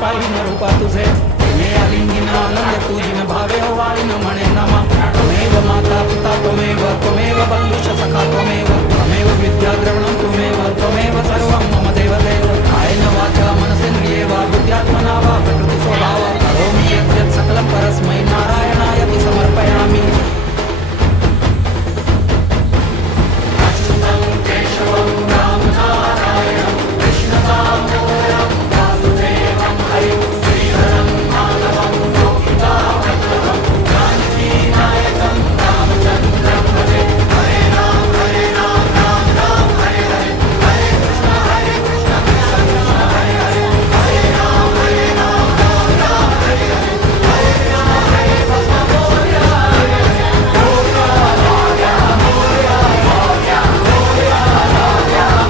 पाहिन रूपा तुझे ये आलिंगन आनंद तुझिन भावे वाळीन म्हणे नमा त्वमेव माता पिता त्वमेव बंधुश सखा त्वमेव विद्या द्रवणं त्वमेव